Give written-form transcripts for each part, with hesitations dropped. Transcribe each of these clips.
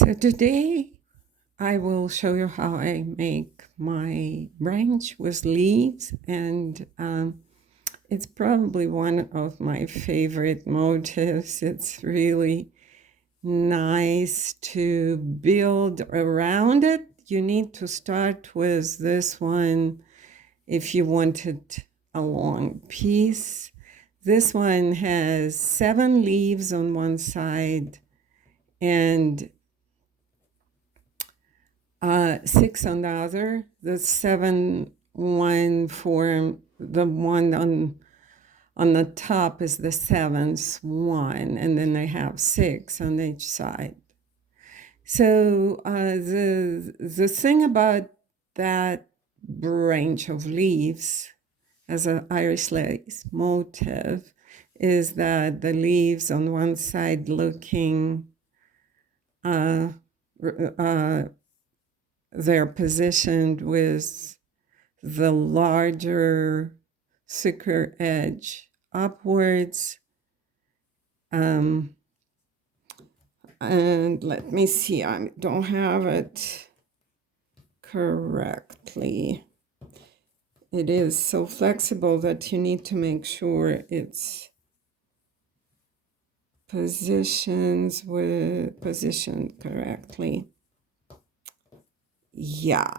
So today I will show you how I make my branch with leaves, and it's probably one of my favorite motifs. It's really nice to build around it. You need to start with this one if you wanted a long piece. This one has 7 leaves on one side and 6 on the other. The 7 one form, the one on the top is the 7th one, and then they have 6 on each side. So the thing about that branch of leaves as an Irish lace motif is that the leaves on one side looking they're positioned with the larger, thicker edge upwards. And let me see, I don't have it correctly. It is so flexible that you need to make sure it's positioned correctly. Yeah.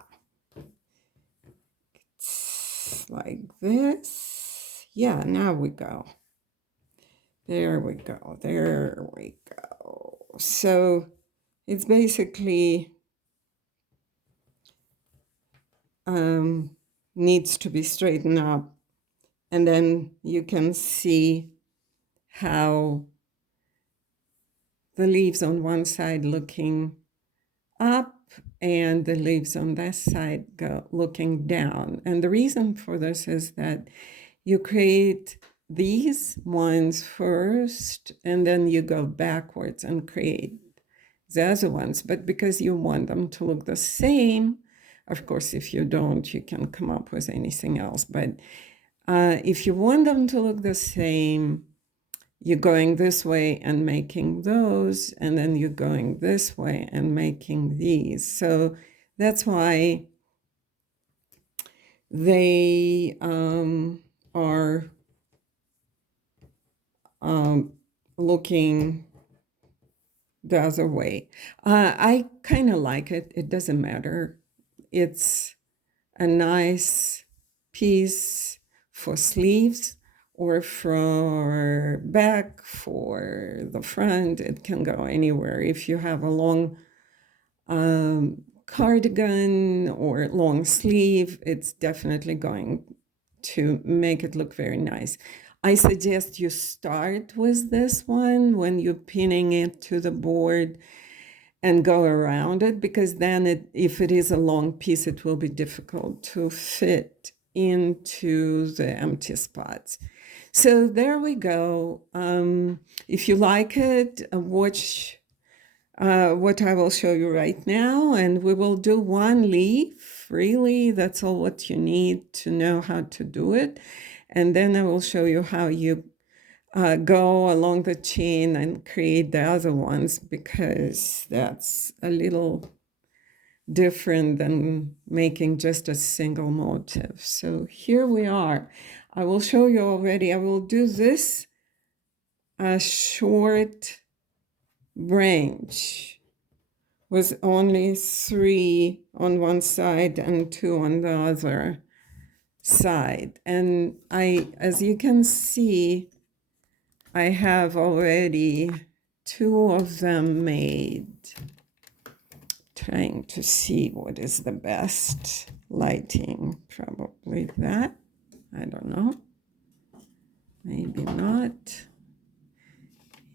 It's like this. Yeah, now we go. There we go. There we go. So it's basically needs to be straightened up. And then you can see how the leaves on one side looking up and the leaves on that side go looking down. And the reason for this is that you create these ones first, and then you go backwards and create the other ones. But because you want them to look the same, of course, if you don't, you can come up with anything else. But if you want them to look the same, you're going this way and making those, and then you're going this way and making these. So that's why they are looking the other way. I kind of like it. It doesn't matter. It's a nice piece for sleeves or for back, for the front. It can go anywhere. If you have a long cardigan or long sleeve, it's definitely going to make it look very nice. I suggest you start with this one when you're pinning it to the board and go around it, because then if it is a long piece, it will be difficult to fit into the empty spots. So there we go. If you like it, watch what I will show you right now, and we will do one leaf. Really, that's all what you need to know how to do it. And then I will show you how you go along the chain and create the other ones, because that's a little different than making just a single motif. So here we are. I will show you already. I will do this a short branch with only 3 on one side and 2 on the other side. And as you can see, I have already 2 of them made. Trying to see what is the best lighting. Probably that. I don't know. Maybe not.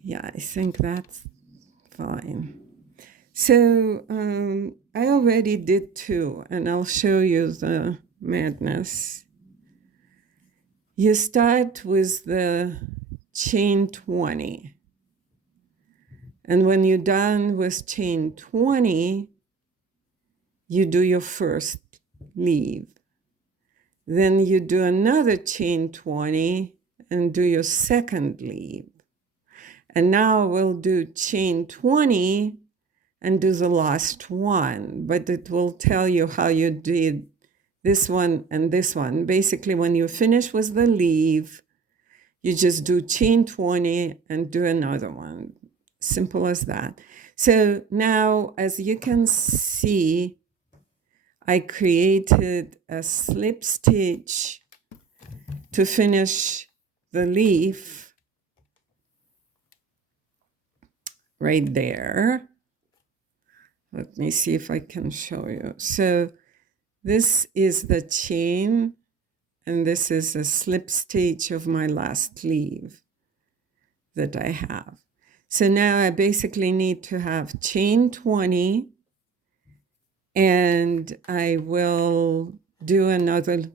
Yeah, I think that's fine. So I already did 2, and I'll show you the madness. You start with the chain 20. And when you're done with chain 20, you do your first leave. Then you do another chain 20 and do your second leave. And now we'll do chain 20 and do the last one, but it will tell you how you did this one and this one. Basically, when you finish with the leaf, you just do chain 20 and do another one. Simple as that. So now, as you can see, I created a slip stitch to finish the leaf right there. Let me see if I can show you. So this is the chain, and this is a slip stitch of my last leaf that I have. So now I basically need to have chain 20, and I will do another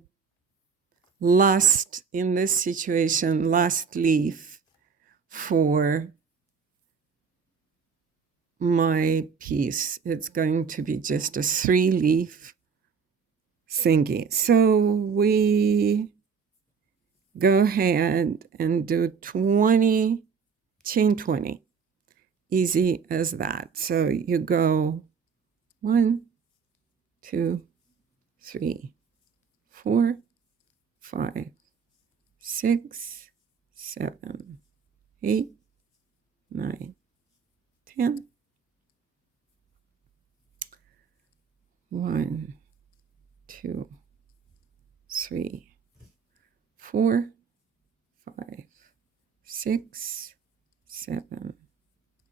last, in this situation, last leaf for my piece. It's going to be just a 3-leaf thingy. So we go ahead and do 20, chain 20. Easy as that. So you go 1, 2, 3, 4, 5, 6, 7, 8, 9, 10. 1, 2, 3, 4, 5, 6, 7,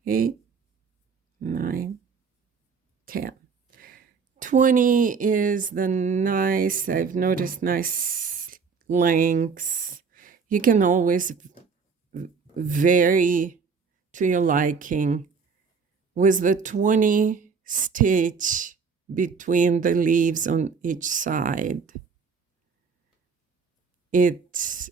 8, 9, 10. 20 is the nice, I've noticed, nice lengths. You can always vary to your liking with the 20 stitch between the leaves on each side. It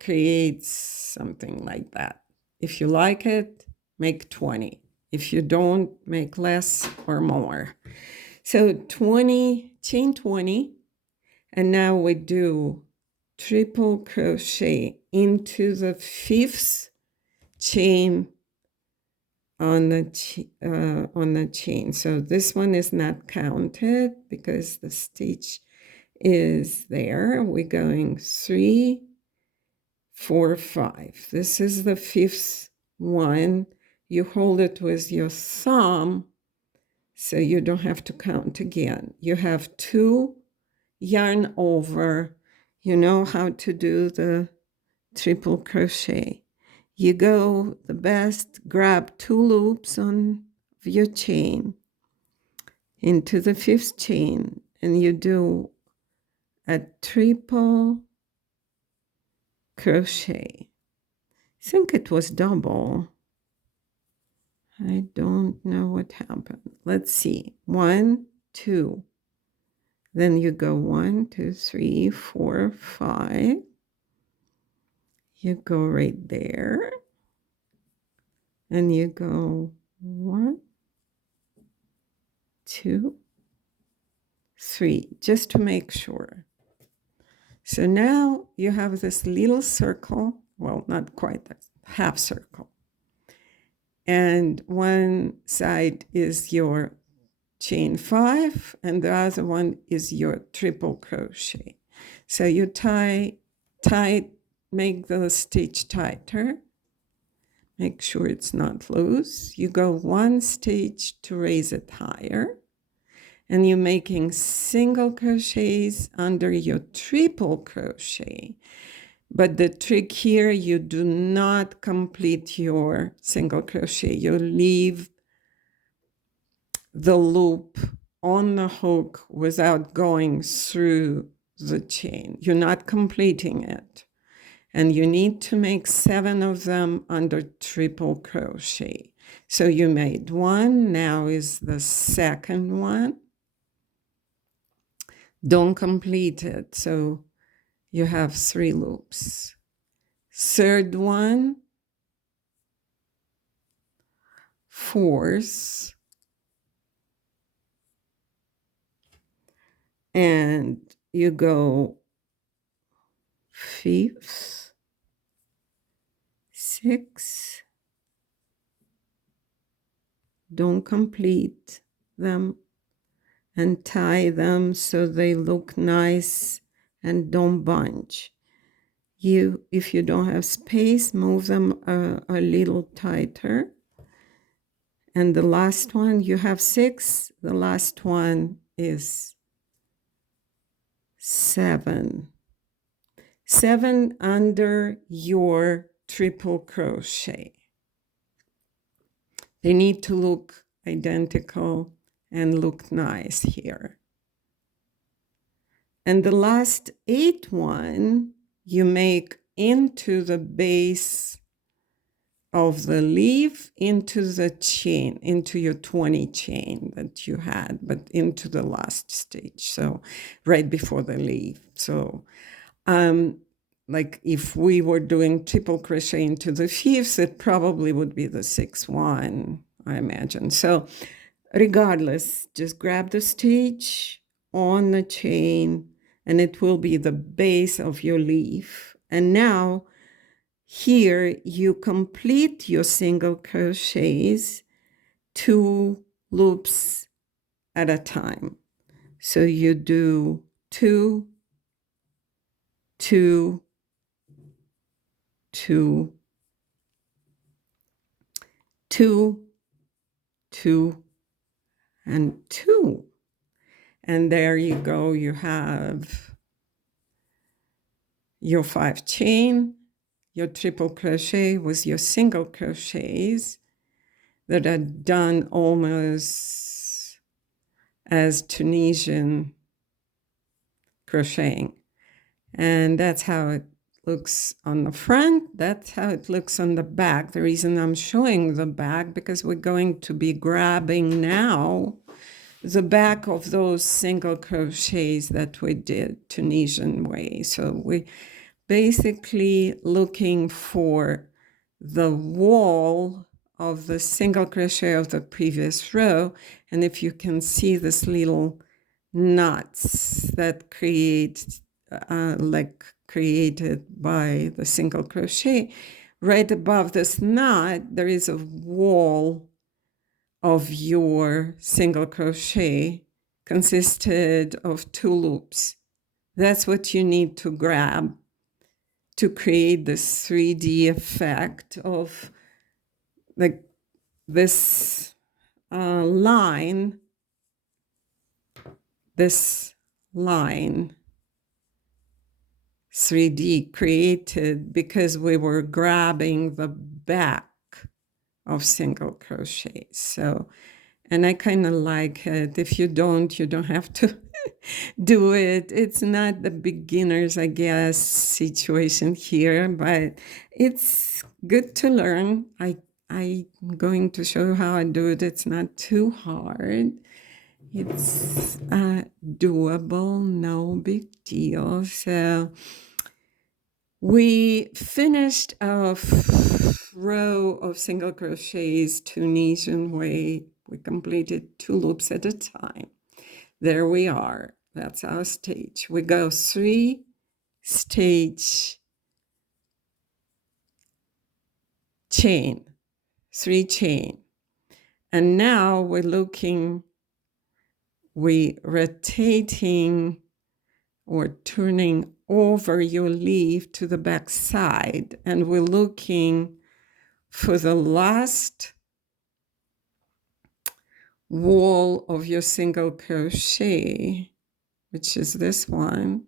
creates something like that. If you like it, make 20. If you don't, make less or more. So 20, chain 20, and now we do triple crochet into the 5th chain on the chain. So this one is not counted because the stitch is there. We're going 3, 4, 5. This is the 5th one. You hold it with your thumb so you don't have to count again. You have 2 yarn over. You know how to do the triple crochet. You go the best, grab 2 loops on your chain into the 5th chain, and you do a triple crochet. I think it was double. I don't know what happened. Let's see. 1, 2. Then you go 1, 2, 3, 4, 5. You go right there. And you go 1, 2, 3, just to make sure. So now you have this little circle. Well, not quite that, half circle. And one side is your chain 5, and the other one is your triple crochet. So you tie tight, make the stitch tighter, make sure it's not loose. You go 1 stitch to raise it higher, and you're making single crochets under your triple crochet. But the trick here, you do not complete your single crochet. You leave the loop on the hook without going through the chain. You're not completing it. And you need to make 7 of them under triple crochet. So you made 1, now is the second one. Don't complete it. So you have 3 loops. Third one, 4th, and you go 5th, 6th, don't complete them, and tie them so they look nice and don't bunch. If you don't have space, move them a little tighter. And the last one, you have 6. The last one is 7. 7 under your triple crochet. They need to look identical and look nice here. And the last 8 one, you make into the base of the leaf, into the chain, into your 20 chain that you had, but into the last stitch, so right before the leaf. So like if we were doing triple crochet into the 5th, it probably would be the 6th one, I imagine. So regardless, just grab the stitch on the chain and it will be the base of your leaf. And now here you complete your single crochets 2 loops at a time. So you do 2, 2, 2, 2, 2, and 2. And there you go. You have your 5 chain, your triple crochet with your single crochets that are done almost as Tunisian crocheting. And that's how it looks on the front. That's how it looks on the back. The reason I'm showing the back, because we're going to be grabbing now the back of those single crochets that we did Tunisian way. So we basically looking for the wall of the single crochet of the previous row. And if you can see this little knots that create like created by the single crochet, right above this knot, there is a wall of your single crochet consisted of 2 loops. That's what you need to grab to create this 3D effect of like this line, this line 3D created because we were grabbing the back of single crochet. So, and I kind of like it. If you don't have to do it. It's not the beginners, I guess, situation here, but it's good to learn. I'm going to show you how I do it. It's not too hard. It's doable, no big deal. So we finished our row of single crochets Tunisian way. We completed 2 loops at a time. There we are. That's our stage. We go 3 stage chain, 3 chain. And now we rotating or turning over your leaf to the back side. And we're looking for the last wall of your single crochet, which is this one,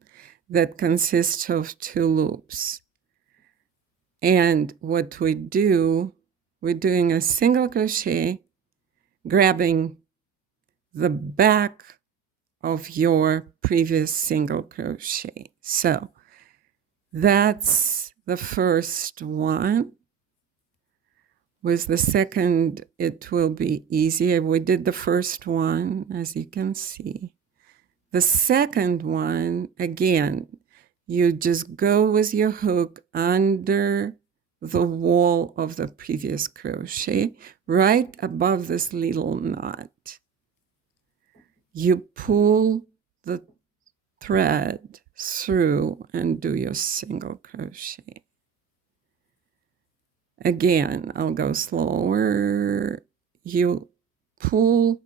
that consists of 2 loops. And what we do, we're doing a single crochet, grabbing the back of your previous single crochet. So that's the first one. With the second, it will be easier. We did the first one, as you can see. The second one, again, you just go with your hook under the wall of the previous crochet, right above this little knot. You pull the thread through and do your single crochet. Again, I'll go slower. You pull,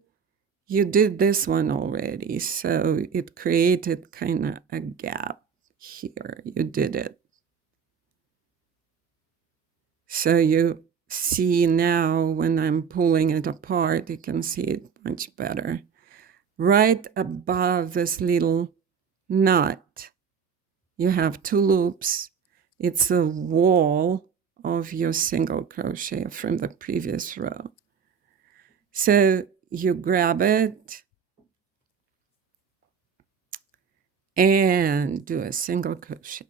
you did this one already, so it created kind of a gap here. You did it. So you see now when I'm pulling it apart, you can see it much better. Right above this little knot, you have 2 loops. It's a wall of your single crochet from the previous row. So you grab it and do a single crochet.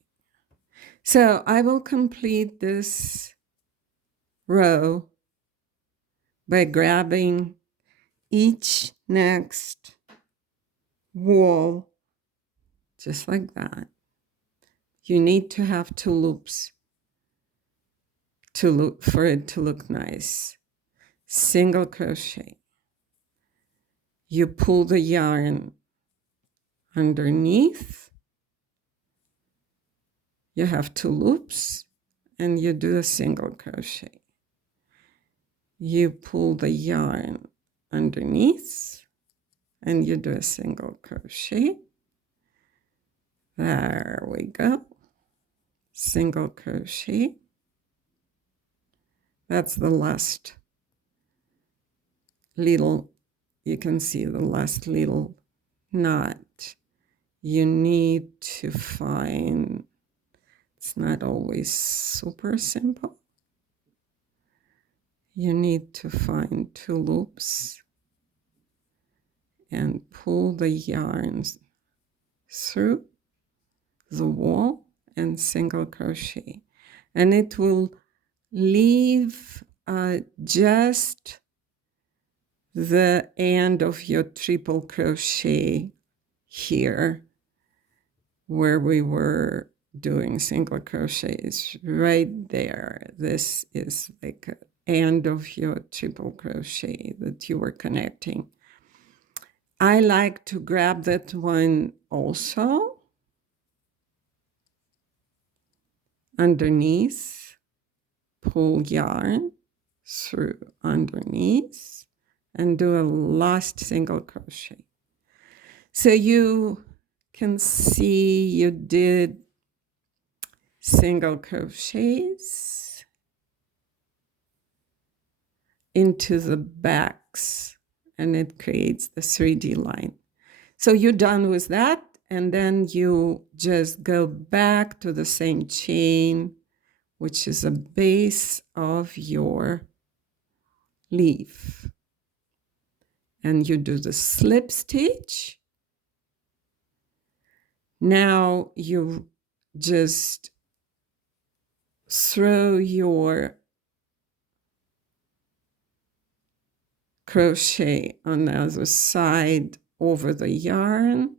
So I will complete this row by grabbing each next wall, just like that. You need to have 2 loops for it to look nice. Single crochet. You pull the yarn underneath. You have 2 loops and you do a single crochet. You pull the yarn underneath and you do a single crochet. There we go. Single crochet. That's the last little, you can see the last little knot. You need to find, it's not always super simple. You need to find 2 loops and pull the yarns through the wall and single crochet. And it will leave just the end of your triple crochet here where we were doing single crochets right there. This is like an end of your triple crochet that you were connecting. I like to grab that one also underneath, pull yarn through underneath and do a last single crochet. So you can see you did single crochets into the backs and it creates the 3D line. So you're done with that, and then you just go back to the same chain, which is a base of your leaf. And you do the slip stitch. Now you just throw your crochet on the other side over the yarn.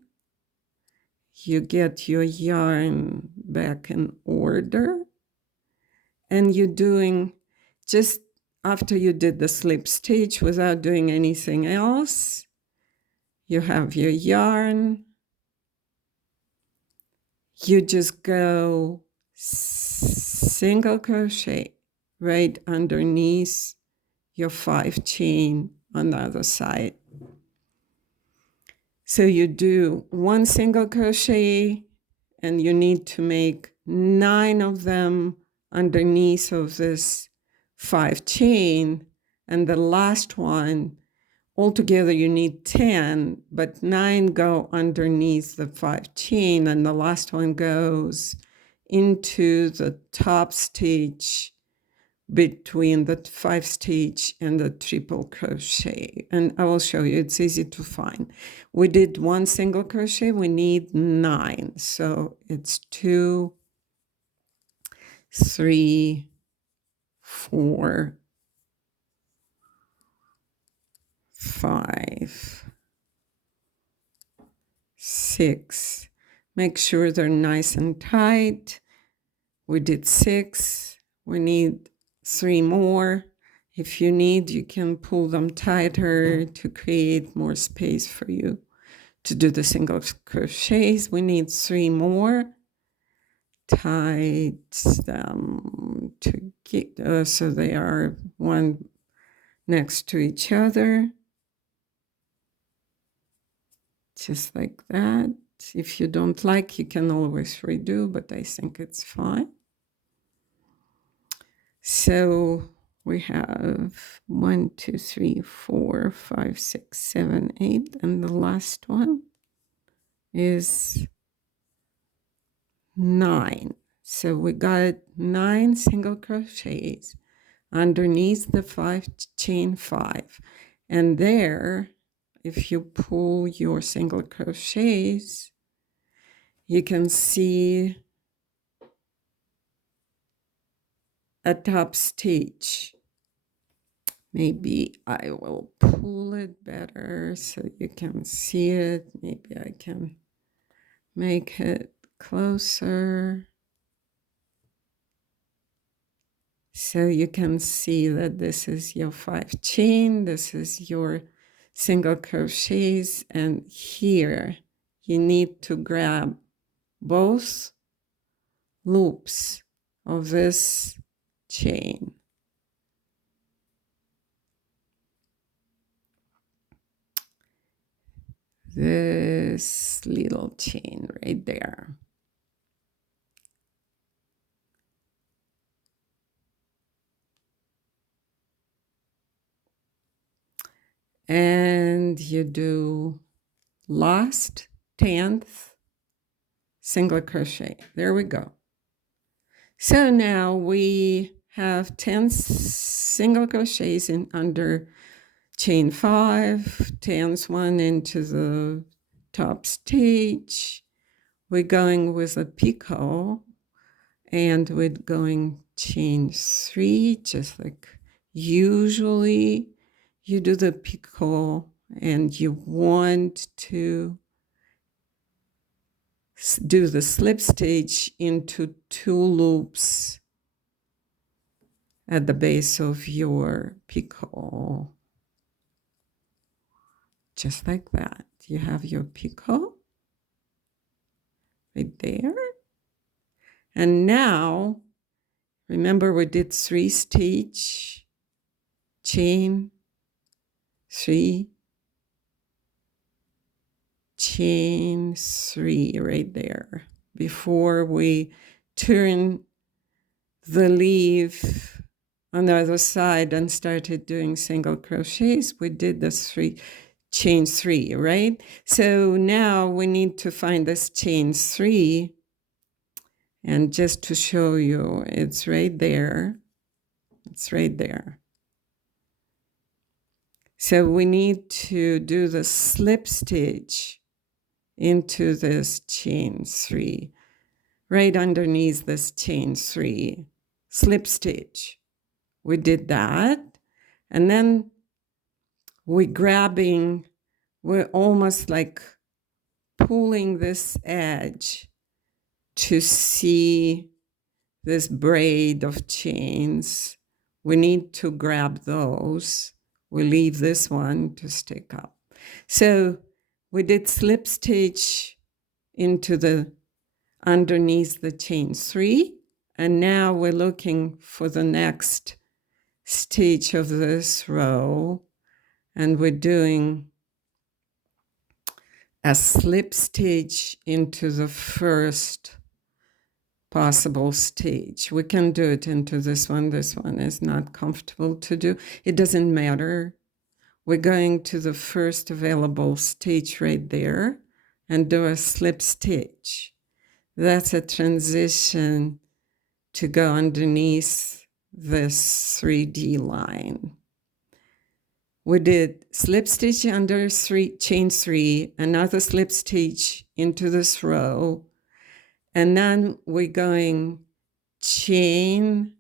You get your yarn back in order. And you're doing, just after you did the slip stitch without doing anything else, you have your yarn. You just go single crochet right underneath your 5 chain on the other side. So you do 1 single crochet and you need to make 9 of them underneath of this 5 chain, and the last one, altogether you need 10, but 9 go underneath the 5 chain, and the last one goes into the top stitch between the 5 stitch and the triple crochet. And I will show you, it's easy to find. We did 1 single crochet, we need 9. So it's 2, 3, 4, 5, 6. Make sure they're nice and tight. We did 6. We need 3 more. If you need, you can pull them tighter to create more space for you to do the single crochets. We need 3 more. Tight them to get so they are one next to each other. just like that. If you don't like, you can always redo, but I think it's fine. So we have 1, 2, 3, 4, 5, 6, 7, 8, and the last one is 9. So we got 9 single crochets underneath the 5 chain 5. And there, if you pull your single crochets, you can see a top stitch. Maybe I will pull it better so you can see it. Maybe I can make it closer so you can see that this is your 5 chain, this is your single crochets, and here you need to grab both loops of this chain. This little chain right there. And you do last 10th single crochet. There we go. So now we have 10 single crochets in under chain 5, 10th one into the top stitch. We're going with a picot, and we're going chain 3, just like usually you do the picot, and you want to do the slip stitch into 2 loops at the base of your picot. Just like that. You have your picot right there. And now, remember we did 3 stitch, chain, 3, chain 3 right there. Before we turn the leaf on the other side and started doing single crochets, we did the chain 3, right? So now we need to find this chain 3, and just to show you, it's right there. It's right there. So we need to do the slip stitch into this chain 3, right underneath this chain 3, slip stitch. We did that, and then we're almost like pulling this edge to see this braid of chains. We need to grab those. We leave this one to stick up. So we did slip stitch into the underneath the chain 3, and now we're looking for the next stitch of this row, and we're doing a slip stitch into the first possible stitch. We can do it into this one. This one is not comfortable to do. It doesn't matter. We're going to the first available stitch right there and do a slip stitch. That's a transition to go underneath this 3D line. We did slip stitch under chain 3, another slip stitch into this row, and then we're going chain,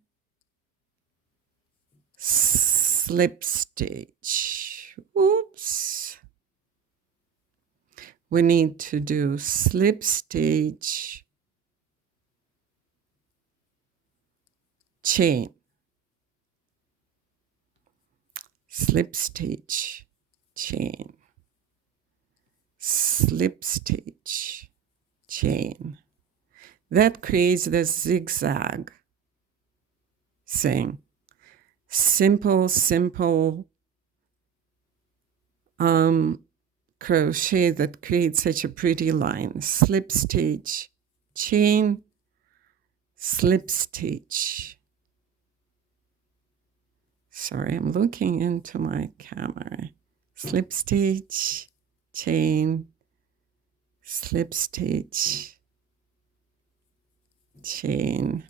slip stitch. Oops. We need to do slip stitch, chain, slip stitch, chain, slip stitch, chain. That creates the zigzag thing. Simple crochet that creates such a pretty line. Slip stitch, chain, slip stitch. Sorry, I'm looking into my camera. Slip stitch, chain, slip stitch, chain.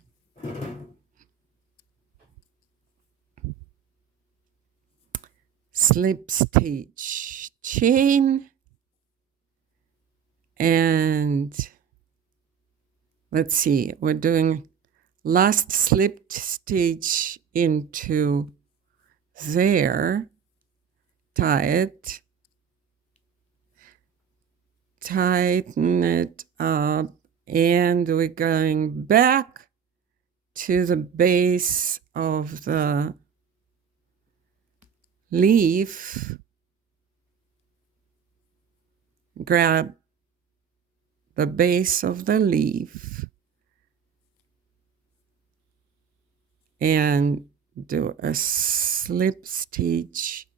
Slip stitch, chain, and let's see, we're doing last slip stitch into there, tie it, tighten it up, and we're going back to the base of the leaf. Grab the base of the leaf and do a slip stitch,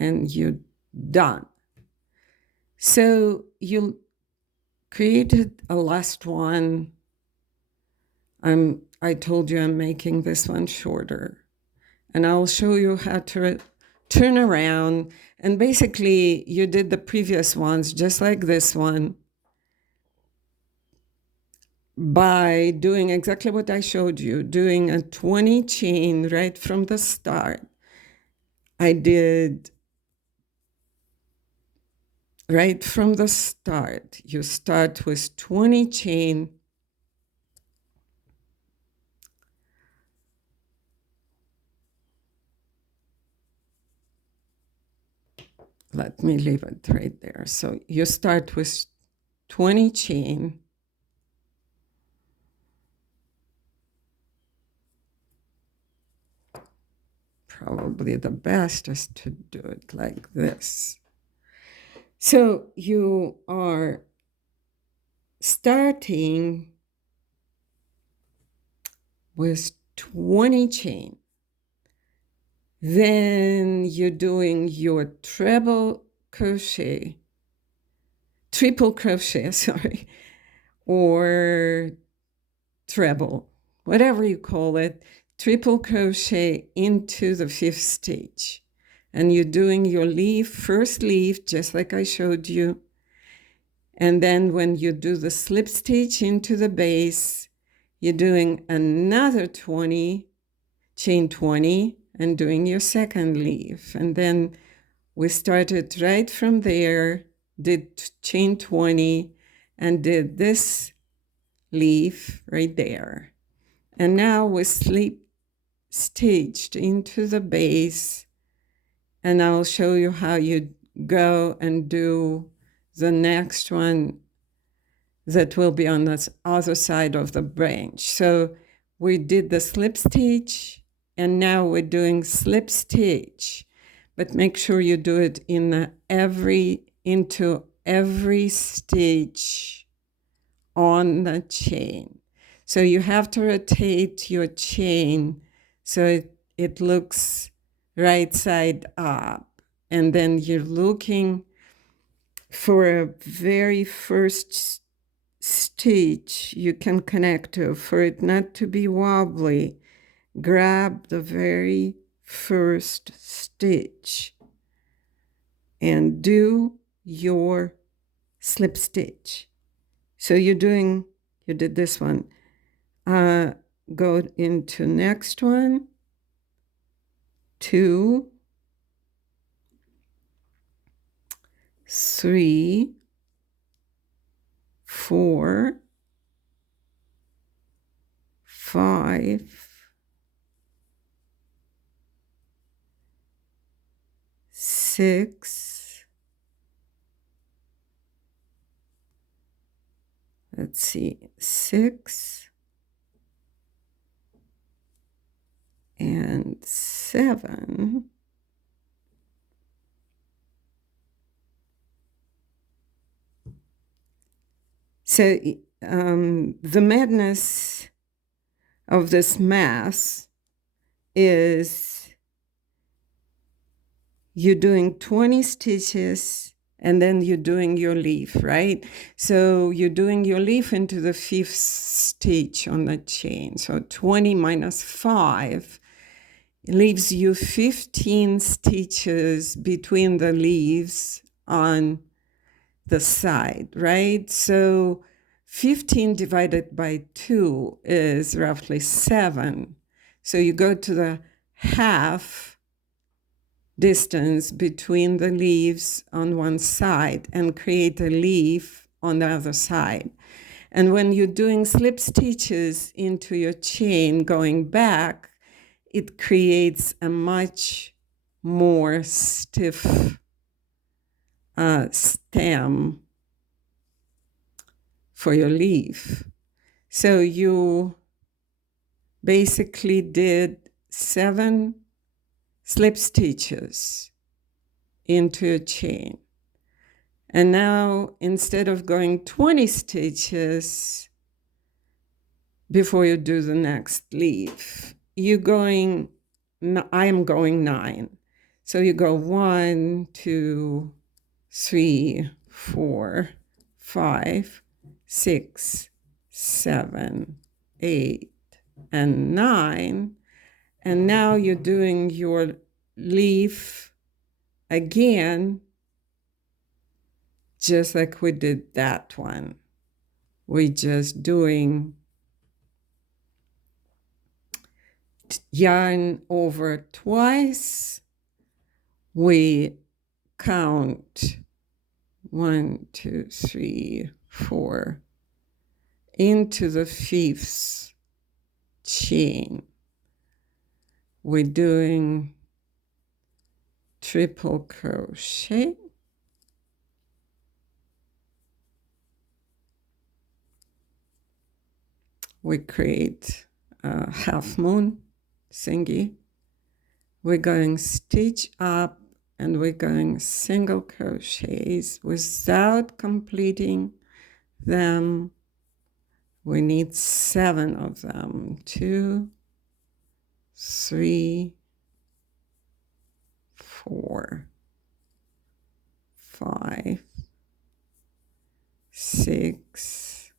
and you're done. So you created a last one. I told you I'm making this one shorter, and I'll show you how to turn around. And basically you did the previous ones just like this one by doing exactly what I showed you, doing a 20 chain right from the start. I did right from the start. You start with 20 chain. Let me leave it right there. So you start with 20 chain. Probably the best is to do it like this. So you are starting with 20 chain. Then you're doing your triple crochet, sorry, or treble, whatever you call it, triple crochet into the 5th stitch. And you're doing your leaf, first leaf, just like I showed you. And then when you do the slip stitch into the base, you're doing another 20, chain 20, and doing your second leaf. And then we started right from there, did chain 20, and did this leaf right there. And now we slip stitched into the base, and I'll show you how you go and do the next one that will be on the other side of the branch. So we did the slip stitch, and now we're doing slip stitch, but make sure you do it into every stitch on the chain. So you have to rotate your chain so it looks right side up. And then you're looking for a very first stitch you can connect to. For it not to be wobbly, grab the very first stitch and do your slip stitch. So you did this one. Go into next one, 2, 3, 4, 5, 6, let's see, 6 and 7. So the madness of this mass is you're doing 20 stitches and then you're doing your leaf, right? So you're doing your leaf into the 5th stitch on the chain. So 20 minus 5 leaves you 15 stitches between the leaves on the side, right? So 15 divided by 2 is roughly 7. So you go to the half distance between the leaves on one side and create a leaf on the other side. And when you're doing slip stitches into your chain going back, it creates a much more stiff stem for your leaf. So you basically did 7 slip stitches into a chain. And now, instead of going 20 stitches before you do the next leaf, I'm going 9. So you go 1, 2, 3, 4, 5, 6, 7, 8, and 9. And now you're doing your leaf again, just like we did that one. We're just doing yarn over twice. We count 1, 2, 3, 4 into the 5th chain. We're doing triple crochet. We create a half moon thingy. We're going stitch up and we're going single crochets without completing them. We need 7 of them. 2, 3, 4, 5, 6,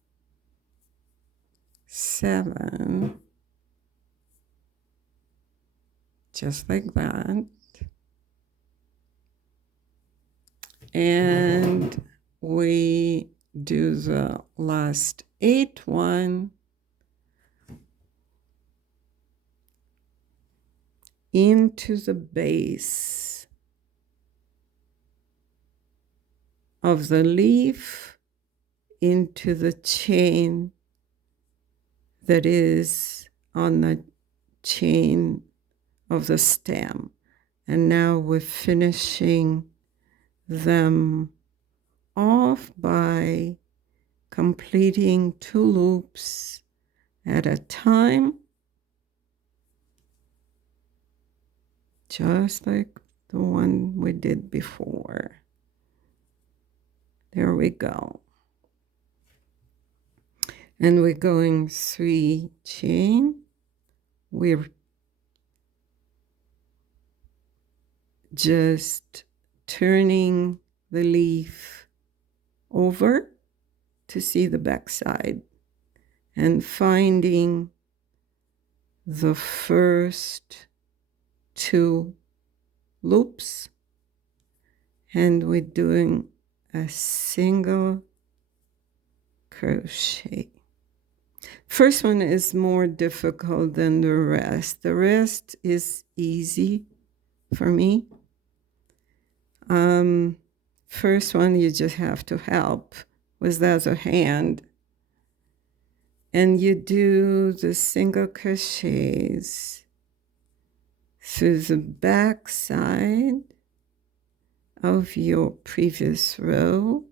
7, just like that. And we do the last 8 one into the base of the leaf, into the chain that is on the chain of the stem. And now we're finishing them off by completing 2 loops at a time, just like the one we did before. There we go. And we're going 3 chain. We're just turning the leaf over to see the back side and finding the first 2 loops, and we're doing a single crochet. First one is more difficult than the rest. The rest is easy for me. First one, you just have to help with the other hand. And you do the single crochets through the back side of your previous row,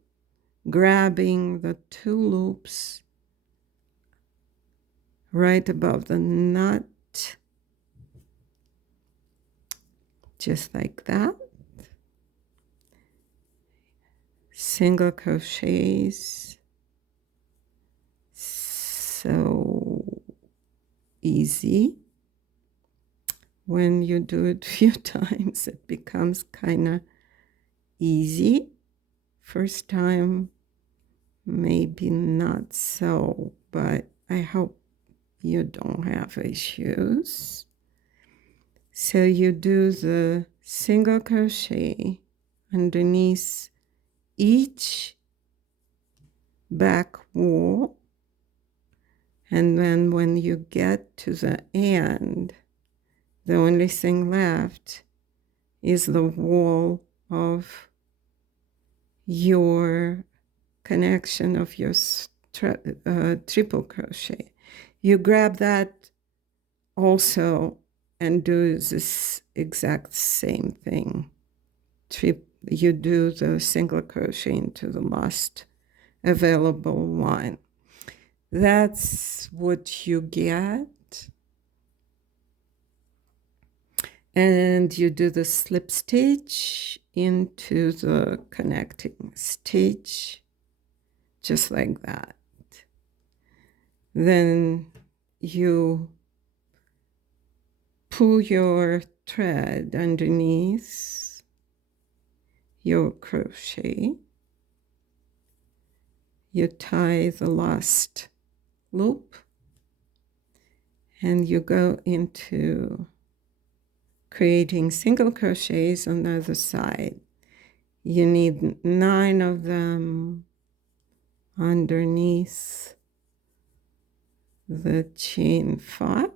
grabbing the 2 loops right above the knot, just like that. Single crochets, so easy. When you do it a few times, it becomes kind of easy. First time, maybe not so, but I hope you don't have issues. So you do the single crochet underneath each back wall, and then when you get to the end, the only thing left is the wall of your connection of your triple crochet. You grab that also and do this exact same thing. You do the single crochet into the last available one. That's what you get. And you do the slip stitch into the connecting stitch, just like that. Then you pull your thread underneath your crochet. You tie the last loop and you go into creating single crochets on the other side. You need 9 of them underneath the chain 5.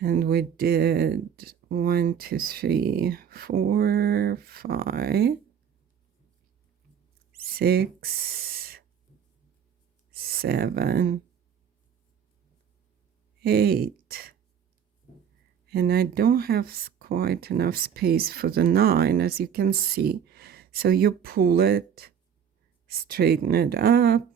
And we did 1, 2, 3, 4, 5, 6, 7, 8. And I don't have quite enough space for the 9, as you can see. So you pull it, straighten it up,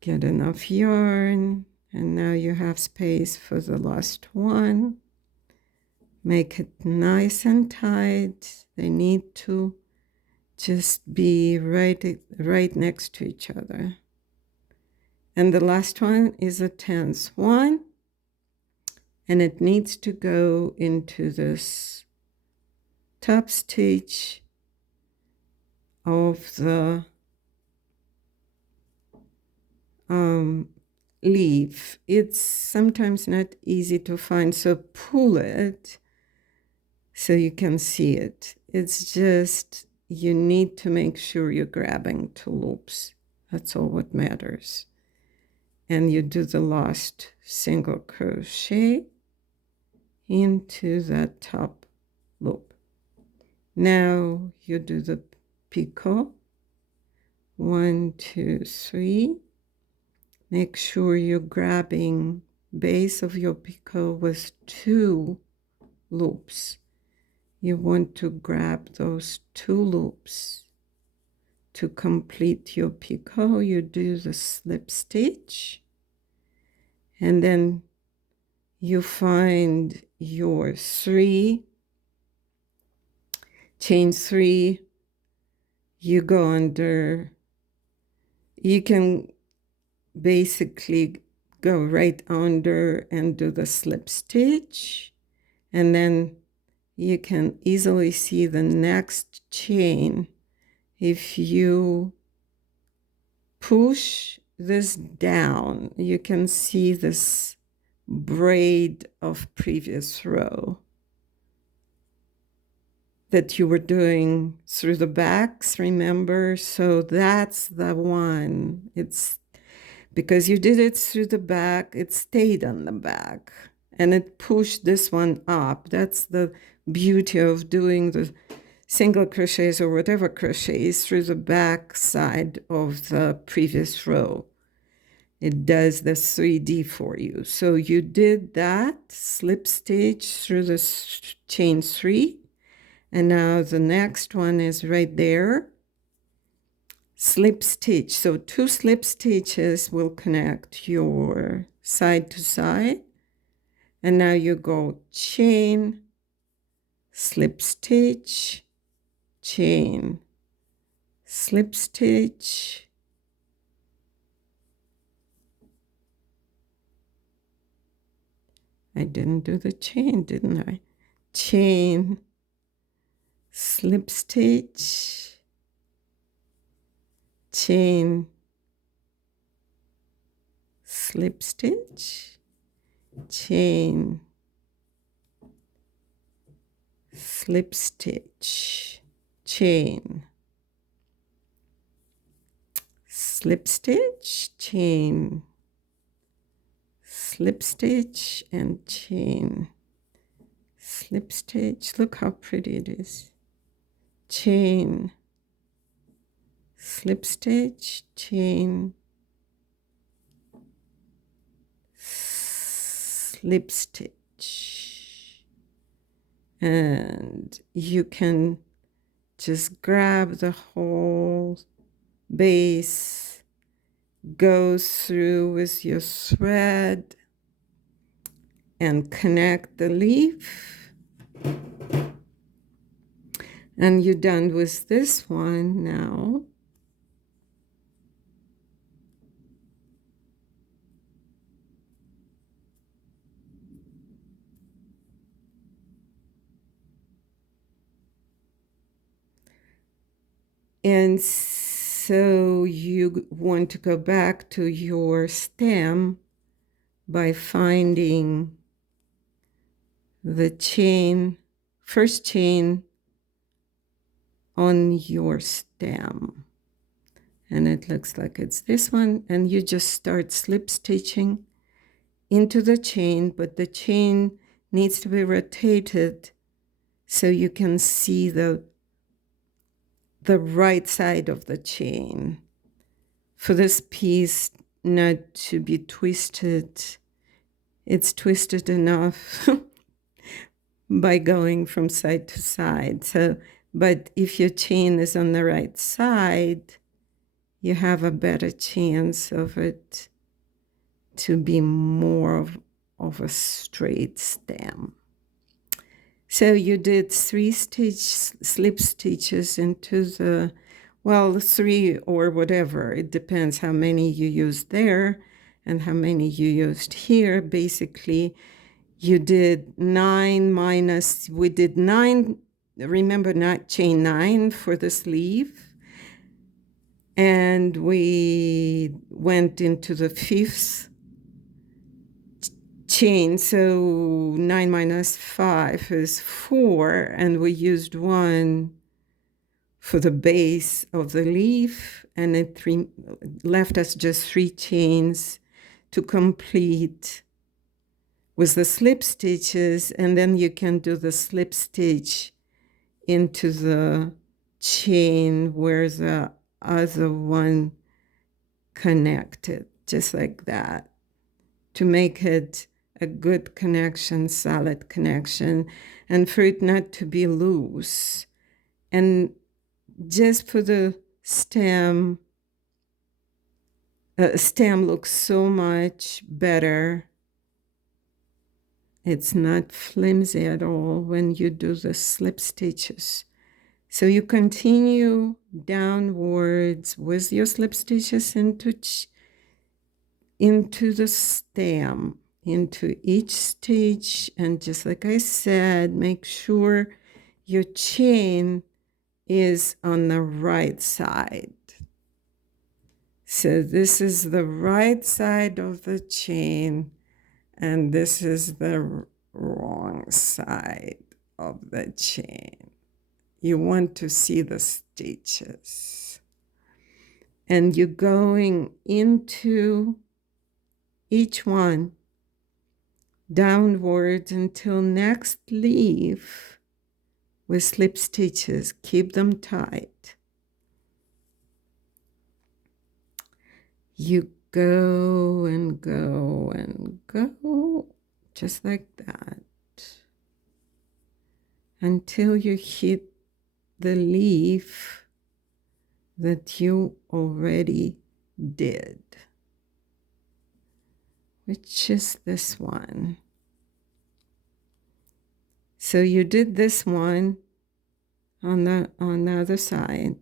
get enough yarn, and now you have space for the last one. Make it nice and tight. They need to just be right next to each other. And the last one is a tense one, and it needs to go into this top stitch of the leaf. It's sometimes not easy to find, so pull it so you can see it. It's just you need to make sure you're grabbing 2 loops. That's all what matters. And you do the last single crochet into that top loop. Now you do the picot. 1, 2, 3. Make sure you're grabbing base of your picot with 2 loops. You want to grab those 2 loops. To complete your picot, you do the slip stitch, and then you find your 3, chain 3, you go under, you can basically go right under and do the slip stitch, and then you can easily see the next chain. If you push this down, you can see this braid of previous row that you were doing through the backs, remember? So that's the one. It's because you did it through the back, it stayed on the back and it pushed this one up. That's the beauty of doing the single crochets or whatever crochets through the back side of the previous row. It does the 3D for you. So you did that slip stitch through the chain 3, and now the next one is right there. Slip stitch. So 2 slip stitches will connect your side to side, and now you go chain, slip stitch, chain, slip stitch, I didn't do the chain, didn't I? Chain, slip stitch, chain, slip stitch, chain, slip stitch, chain, slip stitch, chain, slip stitch and chain, slip stitch. Look how pretty it is. Chain, slip stitch, chain, slip stitch. And you can just grab the whole base, go through with your thread and connect the leaf. And you're done with this one now. And so you want to go back to your stem by finding the chain, first chain on your stem. And it looks like it's this one. And you just start slip stitching into the chain, but the chain needs to be rotated so you can see the right side of the chain. For this piece not to be twisted, it's twisted enough by going from side to side. So, but if your chain is on the right side, you have a better chance of it to be more of a straight stem. So you did 3 slip stitches into the, well, 3 or whatever. It depends how many you used there and how many you used here. Basically, you did 9 minus, we did 9, remember, not chain 9 for the sleeve. And we went into the 5th chain, so 9 minus 5 is 4, and we used 1 for the base of the leaf, and it left us just 3 chains to complete with the slip stitches, and then you can do the slip stitch into the chain where the other one connected, just like that, to make it a good connection, solid connection, and for it not to be loose. And just for the stem, stem looks so much better. It's not flimsy at all when you do the slip stitches. So you continue downwards with your slip stitches into the stem, into each stitch. And just like I said, make sure your chain is on the right side. So this is the right side of the chain, and this is the wrong side of the chain. You want to see the stitches. And you're going into each one downwards until next leaf with slip stitches. Keep them tight. You go and go and go, just like that, until you hit the leaf that you already did, which is this one. So you did this one on the other side.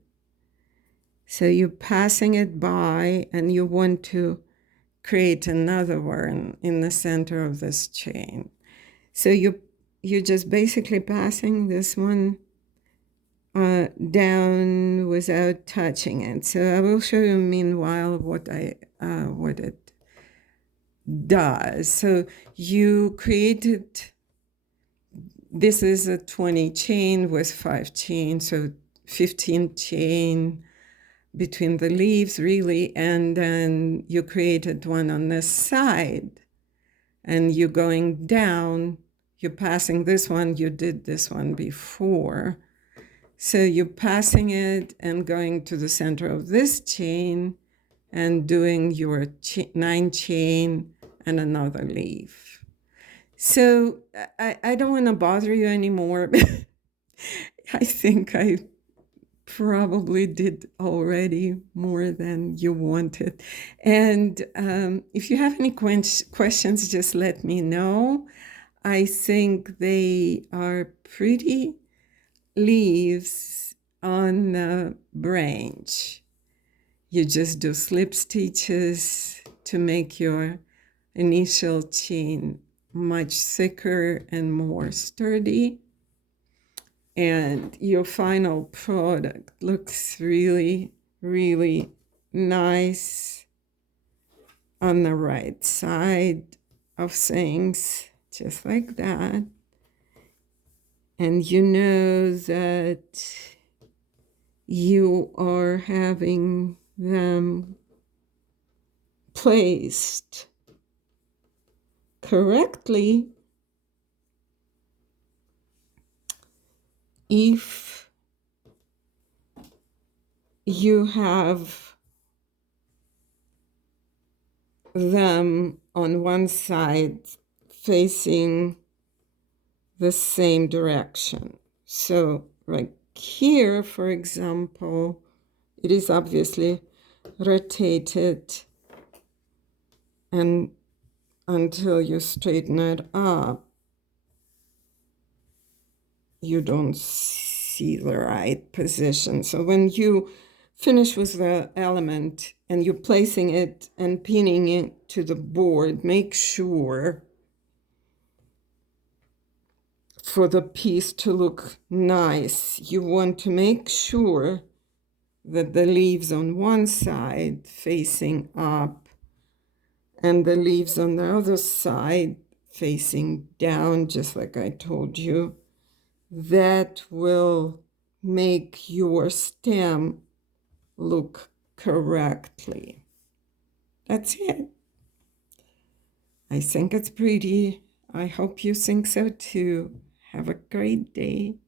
So you're passing it by, and you want to create another one in the center of this chain. So you're just basically passing this one down without touching it. So I will show you meanwhile what it does. So you created, this is a 20 chain with 5 chains, so 15 chain between the leaves really, and then you created one on this side, and you're going down, you're passing this one, you did this one before. So you're passing it and going to the center of this chain and doing your 9 chain and another leaf. So I don't want to bother you anymore. I think I probably did already more than you wanted. And if you have any questions, just let me know. I think they are pretty leaves on the branch. You just do slip stitches to make your initial chain much thicker and more sturdy. And your final product looks really, really nice on the right side of things, just like that. And you know that you are having them placed correctly if you have them on one side facing the same direction. So right here, for example, it is obviously rotated, and until you straighten it up, you don't see the right position. So when you finish with the element and you're placing it and pinning it to the board, make sure for the piece to look nice, you want to make sure that the leaves on one side facing up and the leaves on the other side facing down, just like I told you. That will make your stem look correctly. That's it. I think it's pretty. I hope you think so too. Have a great day.